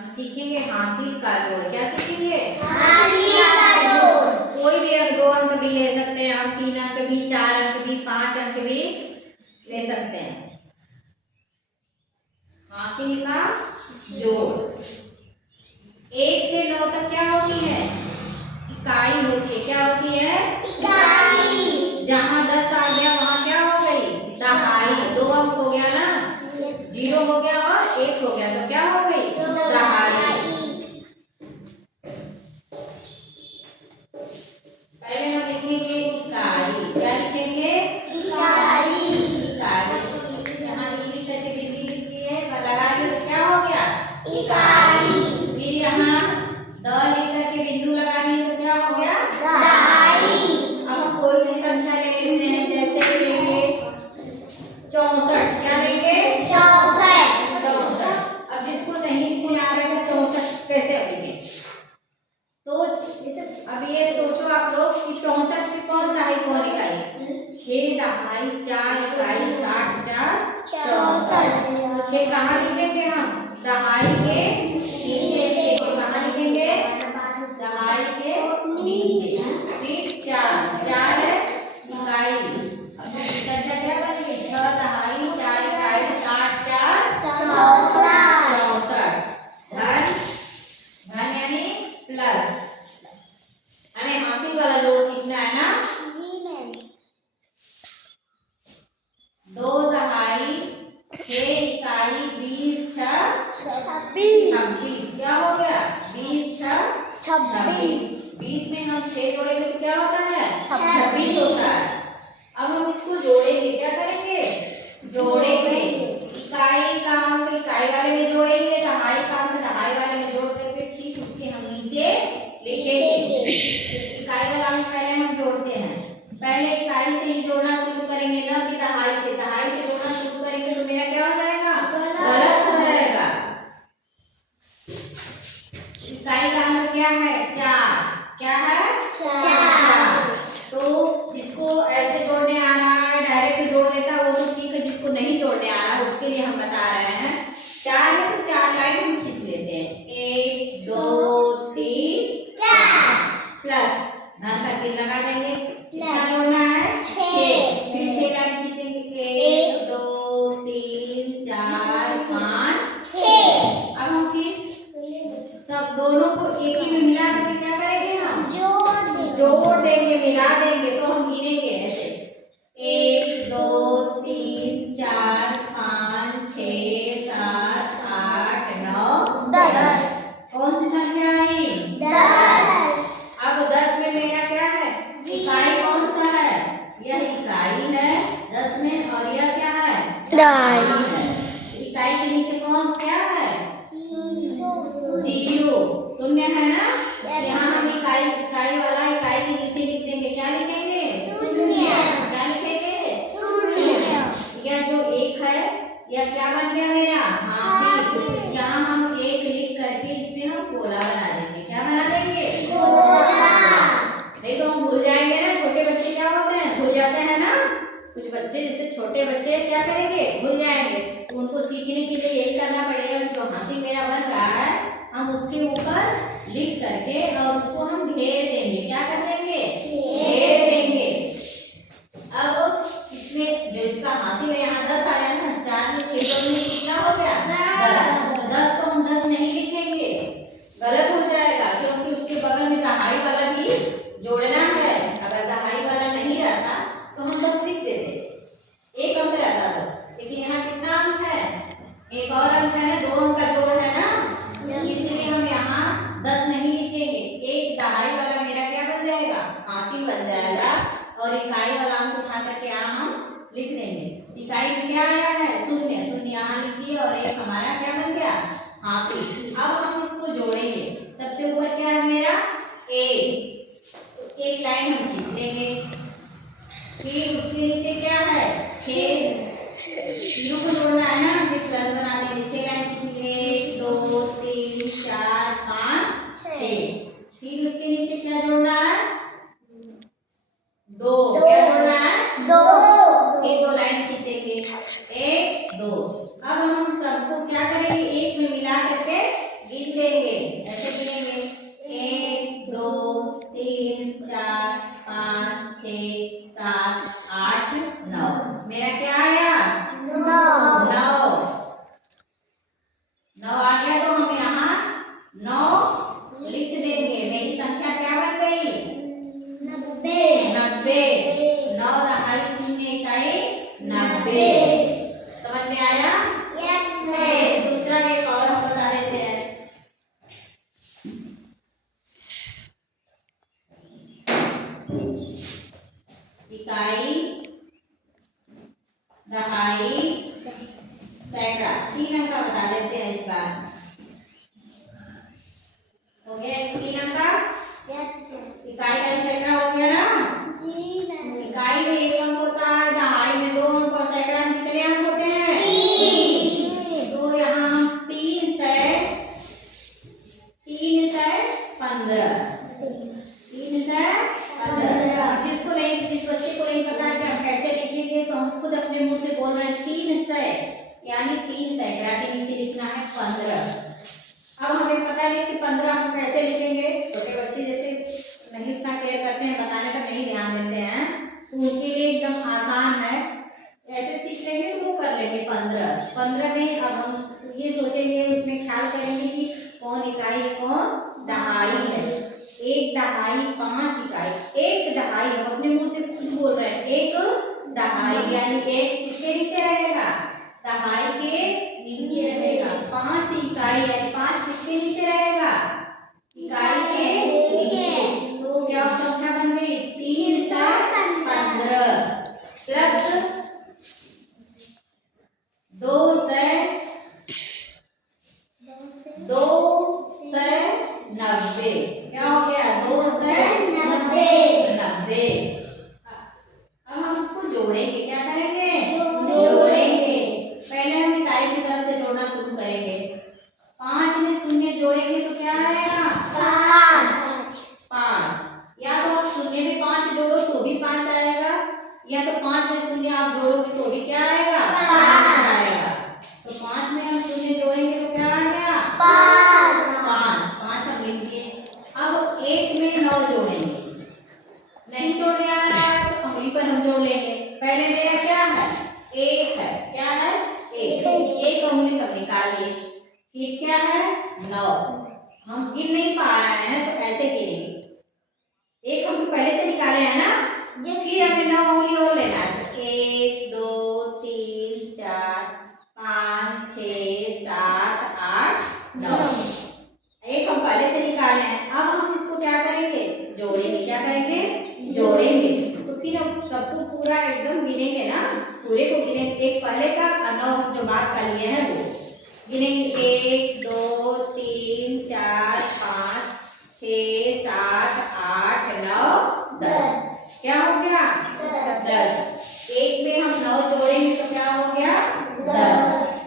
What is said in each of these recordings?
हम सीखेंगे हासिल का जोड़। क्या सीखेंगे? हासिल का जोड़। कोई भी हम 2 अंक भी ले सकते हैं, हम 3 अंक भी, 4 अंक भी, 5 अंक भी ले सकते हैं। हासिल का जोड़ 1 से 9 तक क्या होती है? इकाई होती है। क्या होती है? इकाई। जहाँ 10 आ गया वहाँ क्या हो गई? दहाई। 2 अंक हो गया ना, 0 हो गया और 1 हो गया, तो क्या हो गई? दहाई। पहले हम लिखेंगे इकाई। क्या लिखेंगे? इकाई। इकाई। यहाँ लिख करके बिंदी लिखी है, लगा के क्या हो गया? इकाई। फिर यहाँ द लिख करके बिंदु लगानी है, तो क्या हो गया? दहाई। अब हम कोई भी संख्या ले लेते हैं, जैसे कि लेंगे 64। क्या लेंगे? 64। अब जिसको नहीं लिखने आ रहा है 64 कैसे अब लिखें? तो अब ये सोचो आप लोग कि 64 की कौन सा है, कौन इकाई? 6 दहाई 4 इकाई 60 4 64। तो 6 कहाँ लिखेंगे हम? दहाई के नीचे लिखेंगे। कहाँ लिखेंगे? दहाई के नीचे। फिर 4 है इकाई। अब संख्या क्या बनेगी? 6 दहाई 4 इकाई 60 4 64। धन यानी प्लस। हमें हासिल वाला जोड़ सीखना है ना। 2 दहाई 6 इकाई 20 6 26। क्या हो गया? 20 6 26। 20 में हम 6 जोड़ेंगे तो क्या होता है? 26 होता है। अब हम इसको जोड़ेंगे। क्या करेंगे? जोड़ेंगे। इकाई का अंक इकाई वाले में जोड़ेंगे, दहाई का अंक दहाई वाले में जोड़ करके ठीक उसके हम नीचे लिखेंगे। इकाई वाला अंक पहले हम जोड़ते हैं। पहले इकाई से ही जोड़ना शुरू करेंगे, न कि दहाई से। दहाई से जोड़ना शुरू करेंगे तो मेरा क्या हो जाएगा? गलत हो जाएगा। इकाई का अंक क्या है? 4। क्या है? 4। तो जिसको ऐसे जोड़ने आ रहा है, डायरेक्ट जोड़ लेता है वो तो ठीक है, जिसको नहीं जोड़ने आ रहा है उसके लिए हम बता रहे हैं। 4 है तो 4 लाइन हम खींच लेते हैं। 1 2 3 4 प्लस धन का चिन्ह लगा देंगे। कितना जोड़ना है? 6। फिर 6 लाइन खींचेंगे। 1 2 3 4 5 6। अब हम फिर सब दोनों को एक ही में मिला करके क्या करेंगे? हम जोड़ देंगे, मिला देंगे। तो हम गिनेंगे ऐसे 1 2 3 4 5 6 7 8 9 10। कौन सी संख्या आई? 10। अब 10 में मेरा क्या है? इकाई कौन सा है? यह इकाई है 10 में, और यह क्या है? दहाई है। इकाई के नीचे कौन क्या है? 0 शून्य है ना। यहाँ हम इकाई वाला इकाई के नीचे लिख देंगे। क्या लिखेंगे? शून्य। क्या लिखेंगे? शून्य। यह जो 1 है यह क्या बन गया मेरा? हासिल। यहाँ हम 1 लिख करके इसमें हम गोला बना देंगे। क्या बना देंगे? गोला। नहीं तो हम भूल जाएंगे ना। छोटे बच्चे क्या होते हैं? भूल जाते हैं ना। कुछ बच्चे जैसे छोटे बच्चे क्या करेंगे? भूल जाएंगे। तो उनको सीखने के लिए यही करना पड़ेगा कि जो हासिल मेरा बन रहा है हम उसके ऊपर लिख करके और उसको हम घेर देंगे। क्या कर देंगे? घेर देंगे। अब इसमें जो इसका हासिल है यहाँ 10 आया ना। 4 में 6 जोड़ने में कितना हो गया? 10। तो 10 को हम 10 नहीं लिखेंगे, गलत हो जाएगा, क्योंकि उसके बगल में दहाई वाला भी जोड़ना है। अगर दहाई वाला नहीं रहता तो हम 10 लिख देते, 1 अंक रहता तो। लेकिन यहाँ कितना अंक है? 1 और अंक है ना, 2 अंक का जोड़ है ना, इसलिए हम यहाँ 10 नहीं लिखेंगे। 1 दहाई वाला मेरा क्या बन जाएगा? हासिल बन जाएगा। और इकाई वाला अंक उठा करके यहाँ हम लिख देंगे। इकाई में क्या आया है? शून्य। शून्य यहाँ लिख दिया और 1 हमारा क्या बन गया? हासिल। अब हम इसको जोड़ेंगे। सबसे ऊपर क्या है मेरा? 1। तो 1 लाइन हम खींच लेंगे। फिर उसके नीचे क्या है? 6। तीनों को जोड़ना है ना, फिर प्लस बना देंगे। 6 लाइन खींचेंगे। 1 2 3 4 5 6। फिर उसके नीचे क्या जोड़ना है? 2। क्या जोड़ना है? 2। फिर 2 लाइन खींचेंगे। 1 2। अब हम सबको क्या करेंगे? 1 में मिला करके 90। क्या हो गया? 2 से 90। 90। अब हम इसको जोड़ेंगे। क्या करेंगे? जोड़ेंगे। जोड़ेंगे। पहले हम इकाई की तरफ से जोड़ना शुरू करेंगे। 5 में शून्य जोड़ेंगे तो क्या आएगा? 5। या तो आप शून्य में 5 जोड़ो तो भी 5 आएगा, या तो 5 में शून्य आप जोड़ोगे तो भी क्या आएगा? 5 आएगा। तो 5 में हम शून्य जोड़ेंगे तो क्या आ गया? 5 हम लिख दिए। अब 1 में 9 जोड़ेंगे। नहीं जोड़ने आ रहा है तो उंगली पर हम जोड़ लेंगे। पहले मेरा क्या है? 1 है। क्या है? 1 उंगली पर निकाल लिए। फिर क्या है? 9। हम गिन नहीं पा रहे हैं तो ऐसे गिनेंगे। 1 हम तो पहले से निकाले हैं ना, फिर हमें 9 उंगली और लेना है। 1 2 3 4 5 6 7 8 9। 1 हम पहले से निकाले हैं। अब हम इसको क्या करेंगे? जोड़ेंगे। क्या करेंगे? जोड़ेंगे। तो फिर हम सबको पूरा एकदम गिनेंगे ना, पूरे को गिनेंगे। 1 पहले का और 9 हम जो बात कर लिए हैं वो गिनेंगे। 1 2 3 4 5 6 7 8 9 10। क्या हो गया? 10। 1 में हम 9 जोड़ेंगे तो क्या हो गया? 10।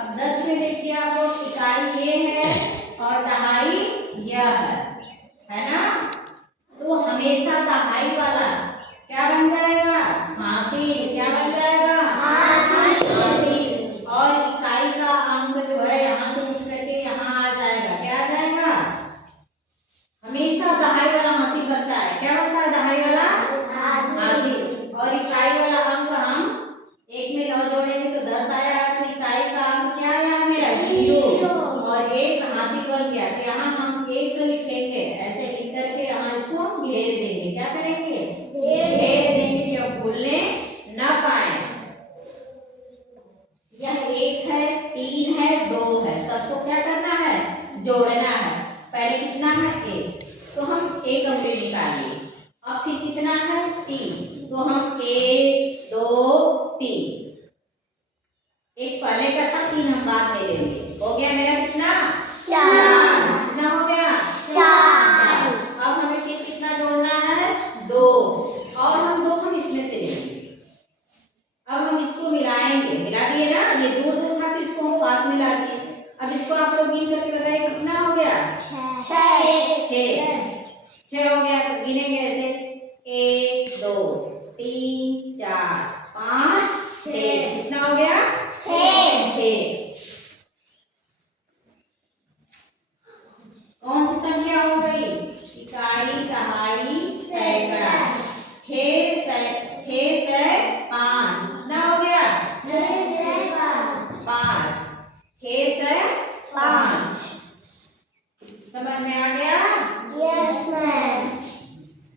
अब 10 में देखिए आप लोग, इकाई ये है और दहाई यह है ना? तो हमेशा दहाई वाला क्या बन जाएगा? हासिल। क्या बन जाएगा? हासिल। और इकाई का अंक जो है यहाँ से उठ करके यहाँ आ जाएगा। क्या आ जाएगा? हमेशा दहाई वाला हासिल बनता है। क्या बनता है? दहाई वाला हासिल। और इकाई वाला अंक हम 1 में 9 जोड़ेंगे तो 10 आया, तो इकाई का अंक क्या आया मेरा? 0। और 1 हासिल बन गया। तो यहाँ हम 1 लिखेंगे। ऐसे लिख करके यहाँ इसको हम घेर देंगे। क्या करेंगे? घेर देंगे कि अब भूलने न पाए। यह 1 है, 3 है, 2 है, सबको क्या करना है? जोड़ना